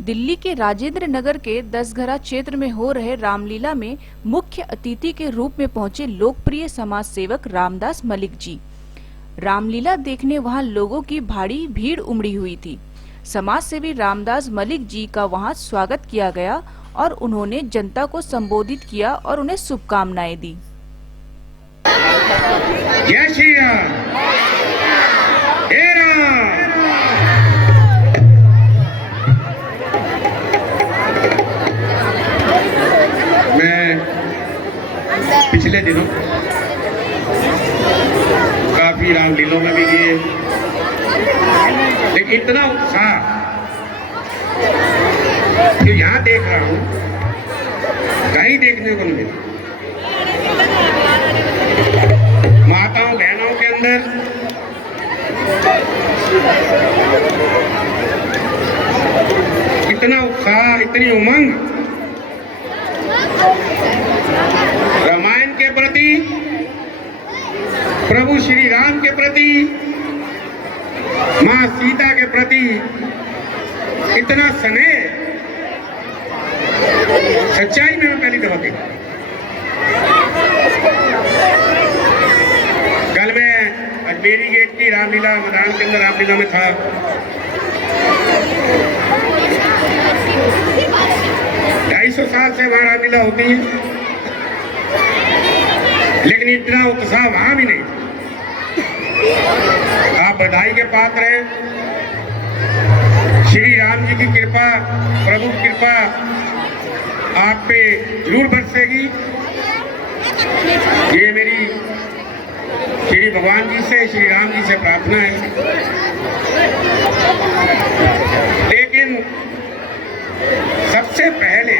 दिल्ली के राजेंद्र नगर के दसघरा क्षेत्र में हो रहे रामलीला में मुख्य अतिथि के रूप में पहुंचे लोकप्रिय समाज सेवक रामदास मलिक जी। रामलीला देखने वहां लोगों की भारी भीड़ उमड़ी हुई थी। समाज सेवी रामदास मलिक जी का वहां स्वागत किया गया और उन्होंने जनता को संबोधित किया और उन्हें शुभकामनाएं दी। जय श्री राम। हे राम। मैं पिछले दिनों काफी रामलीलों में भी गए, लेकिन इतना उत्साह जो यहाँ देख रहा हूँ कहीं देखने को नहीं मिला। माताओं बहनों के अंदर इतना उत्साह, इतनी उमंग रामायण के प्रति, प्रभु श्री राम के प्रति, मां सीता के प्रति इतना स्नेह सच्चाई में मैं पहली दफा देखा। कल मैं अजमेरी गेट की रामलीला मैदान के अंदर रामलीला में था। ढाई सौ साल से वहां रामलीला होती है, लेकिन इतना उत्साह वहां भी नहीं। आप बधाई के पात्र हैं। श्री राम जी की कृपा, प्रभु की कृपा आप पे जरूर बरसेगी। ये मेरी श्री भगवान जी से, श्री राम जी से प्रार्थना है। लेकिन सबसे पहले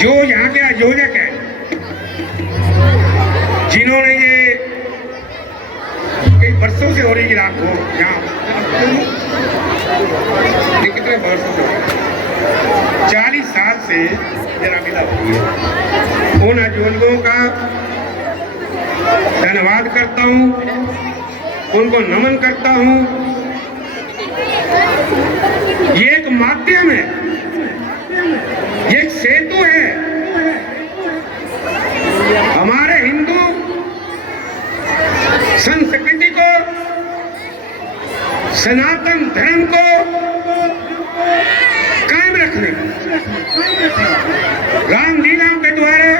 जो यहाँ के आयोजक हैं, जिन्होंने ये कई वर्षों से हो रही रात हो यहाँ कितने वर्षों से 40 साल से ये रामलीला होती है, उन आयोजकों का धन्यवाद करता हूँ, उनको नमन करता हूँ। ये एक माध्यम है, ये एक सेतु है। हमारे हिंदू संस्कृति को, सनातन धर्म को कायम रखने रामलीलाओं के द्वारा,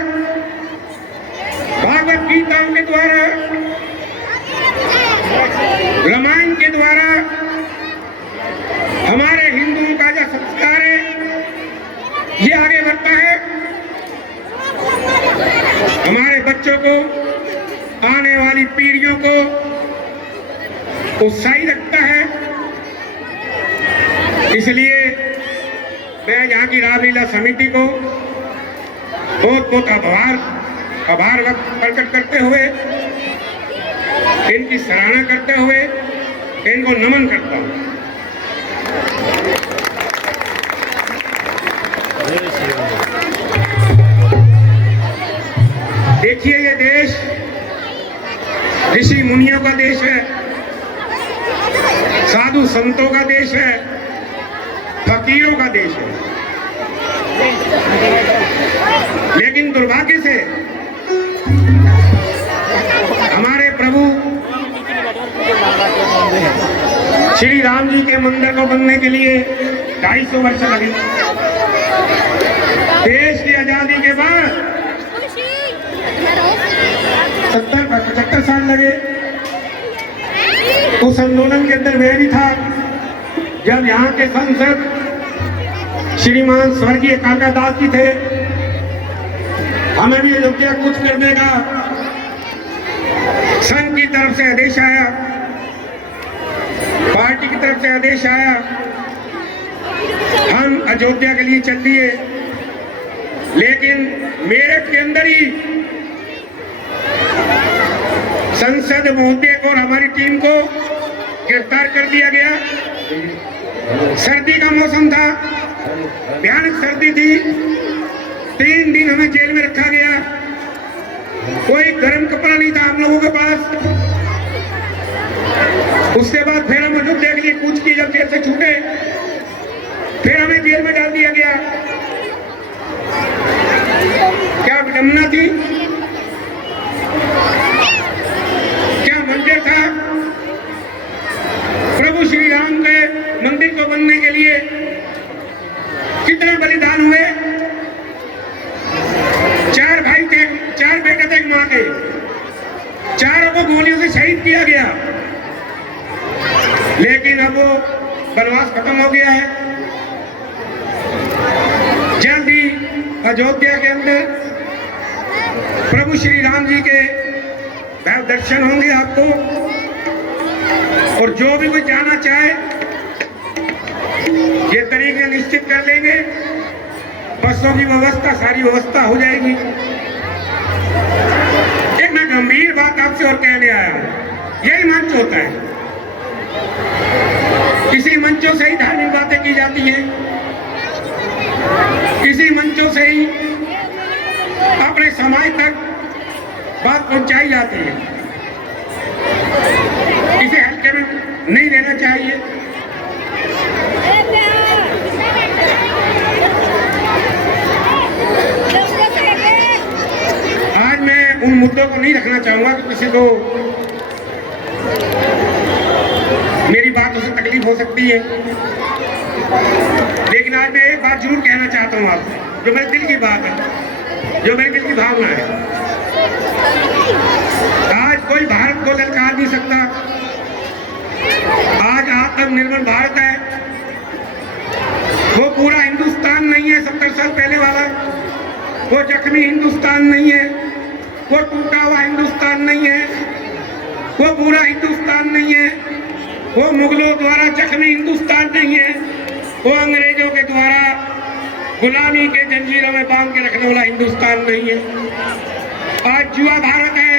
भागवत गीताओं के द्वारा, रामायण के द्वारा हमारे हिंदुओं का जो संस्कार है ये आगे बढ़ता है। हमारे बच्चों को, आने वाली पीढ़ियों को उत्साही रखता है। इसलिए मैं यहाँ की रामलीला समिति को बहुत बहुत आभार प्रकट करते हुए, इनकी सराहना करते हुए इनको नमन करता हूँ। देखिए, ये देश ऋषि मुनियों का देश है, साधु संतों का देश है, फकीरों का देश है। लेकिन दुर्भाग्य से हमारे प्रभु श्री राम जी के मंदिर को बनने के लिए 250 वर्ष लगे। देश की आजादी के बाद 70-75 साल लगे। उस आंदोलन के अंदर मैं भी था, जब यहाँ के सांसद श्रीमान स्वर्गीय काका दास जी थे। हमें भी अयोध्या कुछ करने का संघ की तरफ से आदेश आया, पार्टी की तरफ से आदेश आया, हम अयोध्या के लिए चल दिए। लेकिन मेरठ के अंदर ही संसद महोदय को और हमारी टीम को गिरफ्तार कर दिया गया। सर्दी का मौसम था, भयानक सर्दी थी। 3 दिन हमें जेल में रखा गया। कोई गर्म कपड़ा नहीं था हम लोगों के पास। उसके बाद फिर हम अयोध्या के लिए कूच की, जब जेल से छूटे जेल में डाल दिया गया। क्या विडंबना थी, क्या मंदिर था। प्रभु श्री राम के मंदिर को बनने के लिए कितने बलिदान हुए। 4 भाई थे, 4 बेटे थे एक मां के, चारों को गोलियों से शहीद किया गया। लेकिन अब वो वनवास खत्म हो गया है। जल्द ही अयोध्या के अंदर प्रभु श्री राम जी के भव्य दर्शन होंगे आपको। और जो भी कोई जाना चाहे ये तरीके निश्चित कर लेंगे, बसों की व्यवस्था, सारी व्यवस्था हो जाएगी। एक मैं गंभीर बात आपसे और कहने आया हूं। यही मंच होता है, किसी मंचों से ही धार्मिक बातें की जाती हैं, किसी मंचों से ही अपने समाज तक बात पहुंचाई जाती है। इसे हल्के में नहीं लेना चाहिए। आज मैं उन मुद्दों को नहीं रखना चाहूंगा कि किसी को मेरी बातों से तकलीफ हो सकती है। लेकिन आज मैं एक बात जरूर कहना चाहता हूं आपसे, जो मेरे दिल की बात है, जो मेरे दिल की भावना है। आज कोई भारत को ललकार नहीं सकता। आज आत्मनिर्भर भारत है, वो पूरा हिंदुस्तान नहीं है 70 साल पहले वाला, वो जख्मी हिंदुस्तान नहीं है, वो टूटा हुआ हिंदुस्तान नहीं है, वो पूरा हिंदुस्तान नहीं है, वो मुगलों द्वारा जख्मी हिंदुस्तान नहीं है, वो अंग्रेजों के द्वारा गुलामी के जंजीरों में बांध के रखने वाला हिंदुस्तान नहीं है। आज युवा भारत है,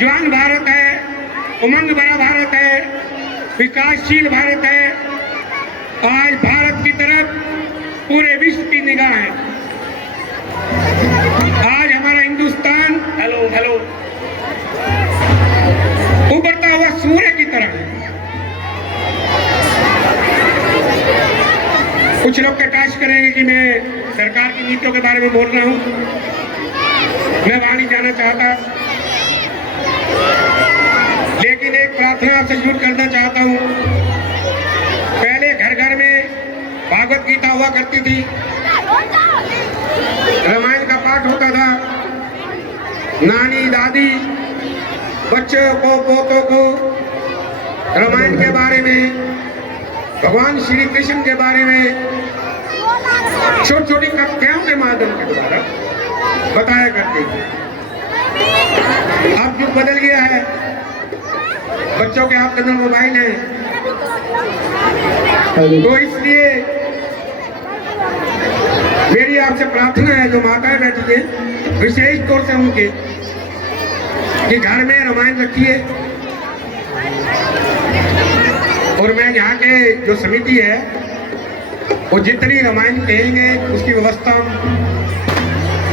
जवान भारत है, उमंग भरा भारत है, विकासशील भारत है। आज भारत की तरफ पूरे विश्व की निगाह है। आज हमारा हिंदुस्तान हेलो उभरता हुआ सूर्य की तरह है। कुछ लोग कटाक्ष करेंगे कि मैं सरकार की नीतियों के बारे में बोल रहा हूं, मैं वहां नहीं जाना चाहता। लेकिन एक प्रार्थना आपसे जरूर करना चाहता हूं। पहले घर घर में भागवत गीता हुआ करती थी, रामायण का पाठ होता था, नानी दादी बच्चों को, पोतों को रामायण के बारे में, भगवान श्री कृष्ण के बारे में छोटी छोटी कथाओं के माध्यम के द्वारा बताया करती थी। अब युग बदल गया है, बच्चों के हाथ के अंदर मोबाइल है, तो इसलिए मेरी आपसे प्रार्थना है, जो माताएं बैठी है विशेष तौर से उनके, कि घर में रामायण रखिए। और मैं यहाँ के जो समिति है वो जितनी रामायण कहेंगे उसकी व्यवस्था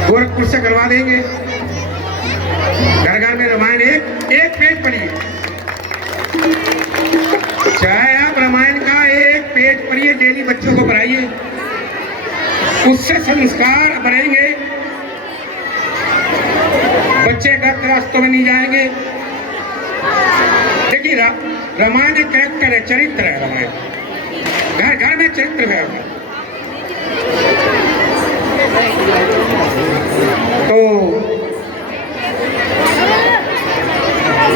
गोरखपुर से करवा देंगे। घर घर में रामायण एक पेज पढ़िए, चाहे आप रामायण का एक पेज पढ़िए, डेली बच्चों को पढ़ाइए, उससे संस्कार बढ़ेंगे। बच्चे गलत रास्तों में नहीं जाएंगे। देखिए रामायण एक कैरेक्टर है, चरित्र है। रामायण घर घर में चरित्र है। तो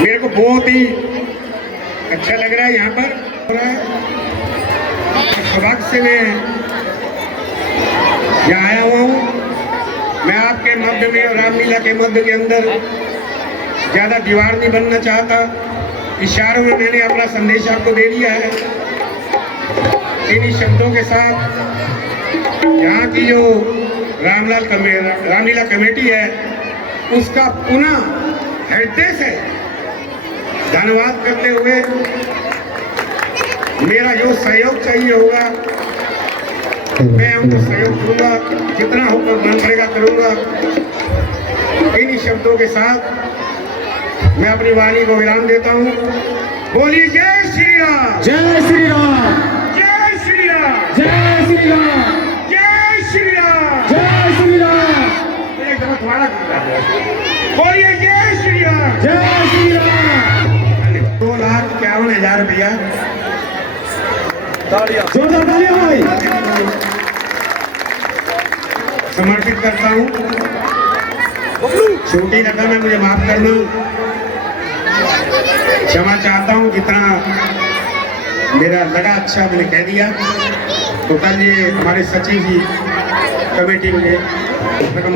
मेरे को बहुत ही अच्छा लग रहा है यहाँ पर। सौभाग्य से मैं यहाँ आया हुआ हूँ। मैं आपके मध्य में और रामलीला के मध्य के अंदर ज्यादा दीवार नहीं बनना चाहता। इशारों में मैंने अपना संदेश आपको दे दिया है। इन्हीं शब्दों के साथ यहाँ की जो रामलीला कमेटी है उसका पुनः हृदय से धन्यवाद करते हुए, मेरा जो सहयोग चाहिए होगा मैं उनको सहयोग दूंगा, जितना होकर मन पड़ेगा करूंगा। इन्हीं शब्दों के साथ मैं अपनी वाणी को विराम देता हूँ। बोलिए जय श्री राम, जय श्री राम, जय श्री राम, जय श्री राम। जोरदार तालियां भाई। समर्पित करता हूँ। छोटी रकम है, मुझे माफ करना, क्षमा चाहता हूँ। जितना मेरा लगा अच्छा मैंने कह दिया। तो कल ये हमारे सचिव जी कमेटी में रकम